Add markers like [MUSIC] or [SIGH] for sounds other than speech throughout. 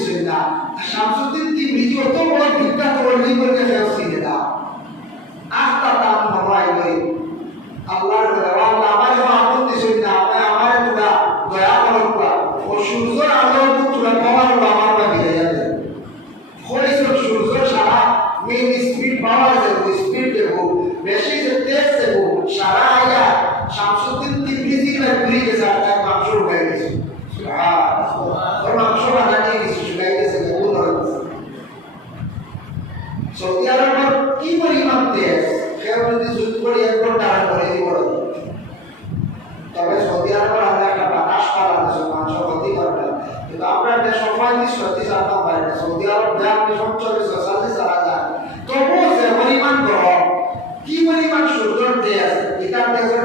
করেছিলেন না। শামসুদ্দিন তিবরি অত বড় বিখ্যাত অর্জন করেছেন সৌদি আরবর কি পরিমাণ তেজ? সেও যদি যুদ্ধ করে, এক ঘণ্টা করে দিব তবে সৌদি আরবর আমরা একটা বাতাস পালাম মাংস ক্ষতি করলাম কিন্তু আমরা একটা সময় দিস সত্যি জানতাম পারি না। সৌদি আরব দেয় আপনি সবচল্লিশ ছয়চল্লিশ হাজার। তবুও যে পরিমাণ গরম। কি পরিমাণ সূর্যের তেজ? এটার তেজের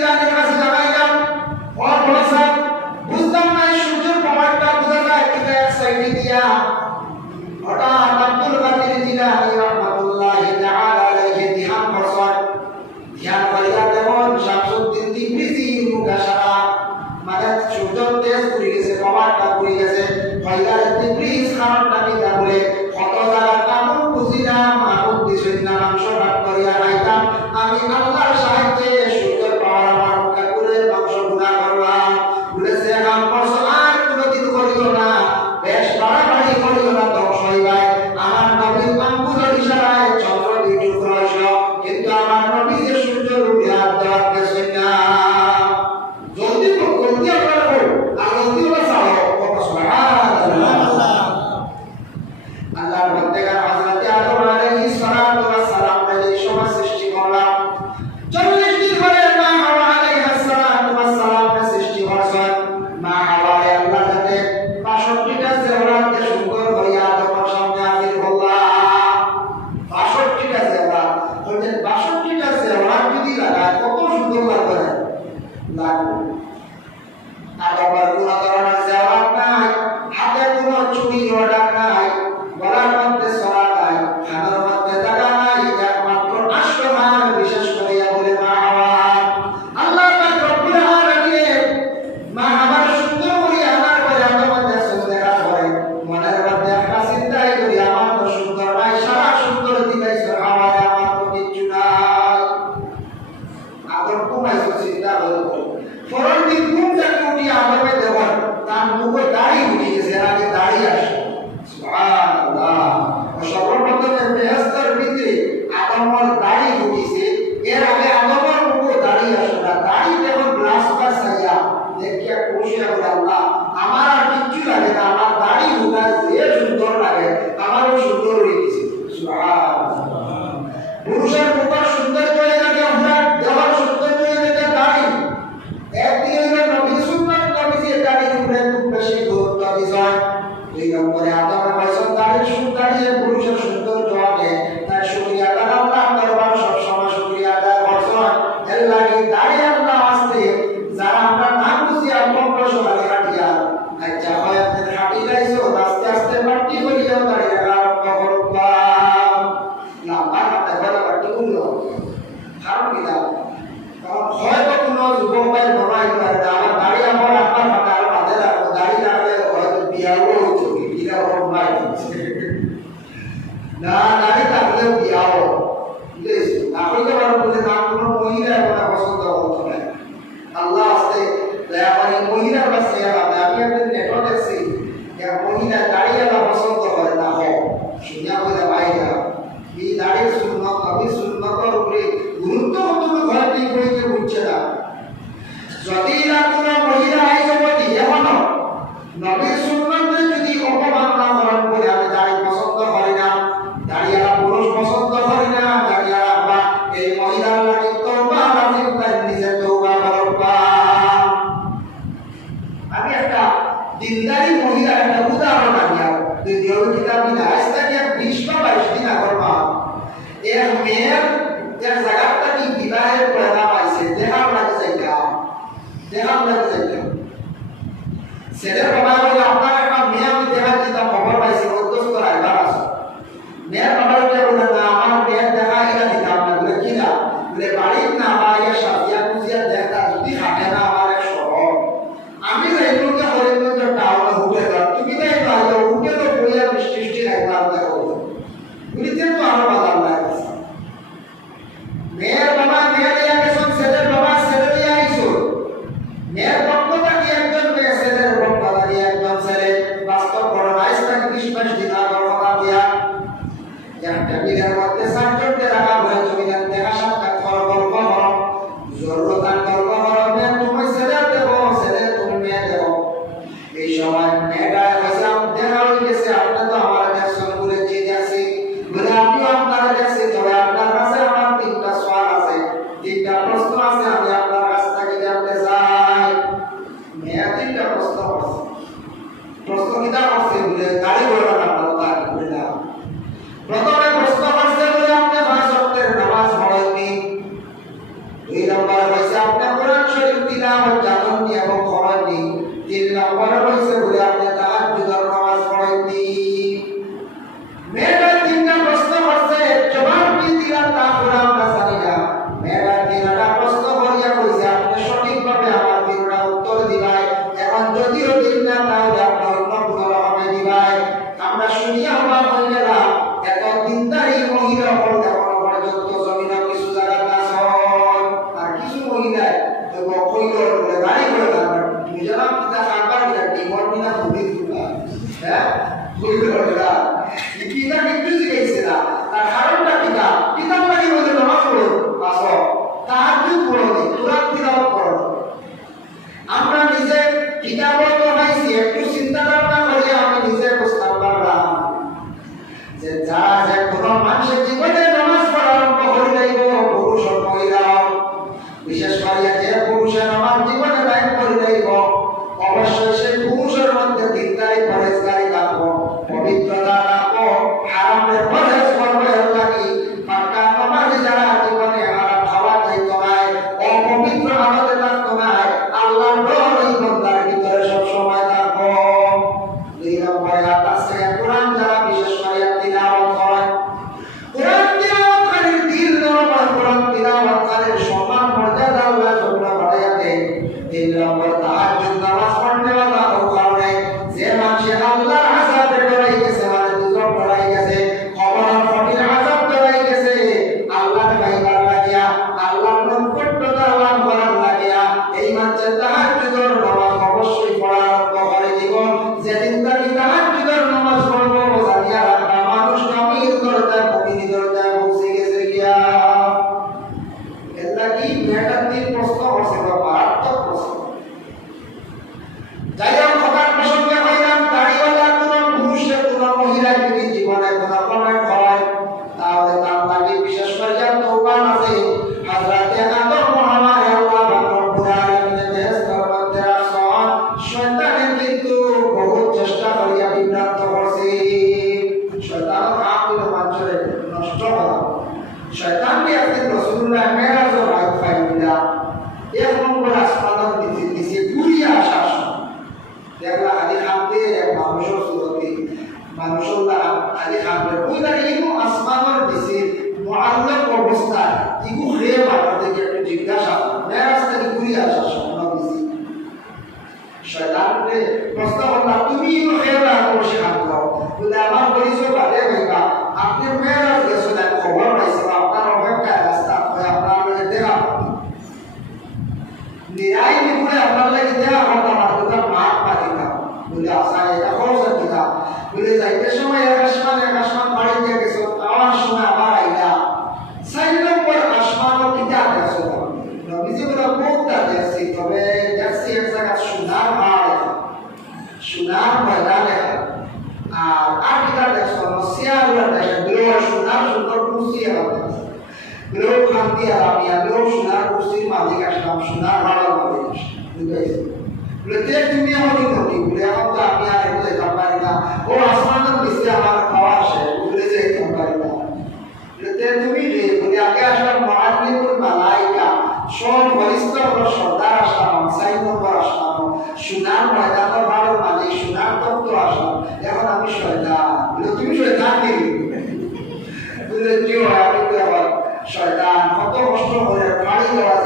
ইরানের কাছে জানাইলাম হওয়ার পরে এই মহিলারা চেহারা আমি একটা নেটও দেখছি এক মহিলা দাঁড়িয়ে পছন্দ করে না হোক শুনিয়া বলে বাইরে এই দাঁড়িয়ে সেটার বাবা বলে আপনার একটা মেয়ে আমি দেখা দিতাম খবর পাইছি অধ্যস্ত করা এবার আসো মেয়ের বাবা বলে না, আমার মেয়ের দেখা এটা দিতাম না বলে কি না? বলে, বাড়ির না বা ইয়ে সাথে খুঁজিয়া দেখা যদি হাটে না এবং জ্বালানি এবং খরচ দিই তিন নম্বর [LAUGHS] குறிப்பிடப்படுகிறார் তিন নম্বর তাহাজ্জুদ নামাজ प्रत्येक दुनिया होनी होती दुनिया को तो आपने आने को देखा पाएगा वो आसमान में इससे हमारा खवाश है दूसरे से एक कंपेरिजन प्रत्येक दुनिया दुनिया के आसमान महात्मा मलाइका সব ফরিস্তা হলো সর্দার আসলাম সাই নম্বর আসলাম সুনাম ময়দান ভালো মানে সুনাম তত্ত্ব আসলাম এখন আমি শয়তান। তুমি শয়তান কি? বুঝলে কি আমি তো আবার শয়তান। কত কষ্ট হয়ে পাড়ি দেওয়া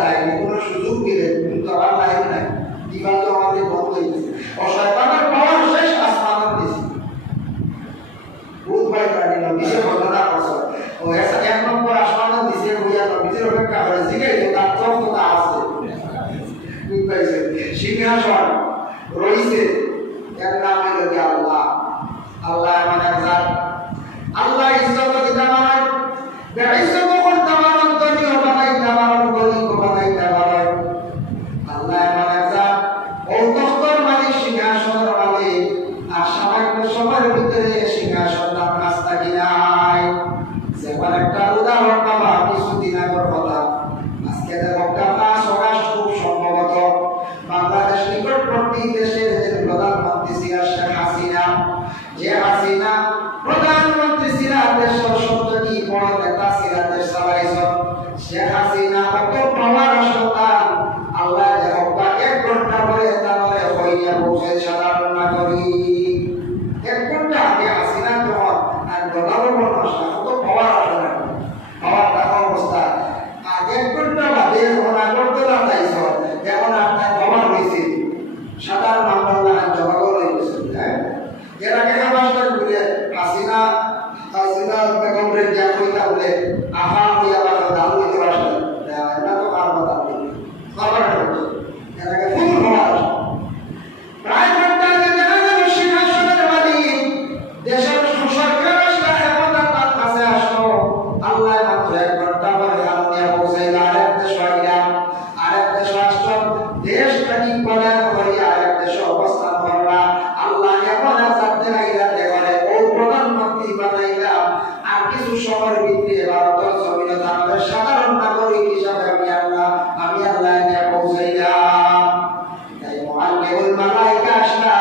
ওই মালাইকা আসলা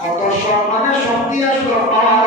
কত সম্মানের শক্তি আসলো পাওয়া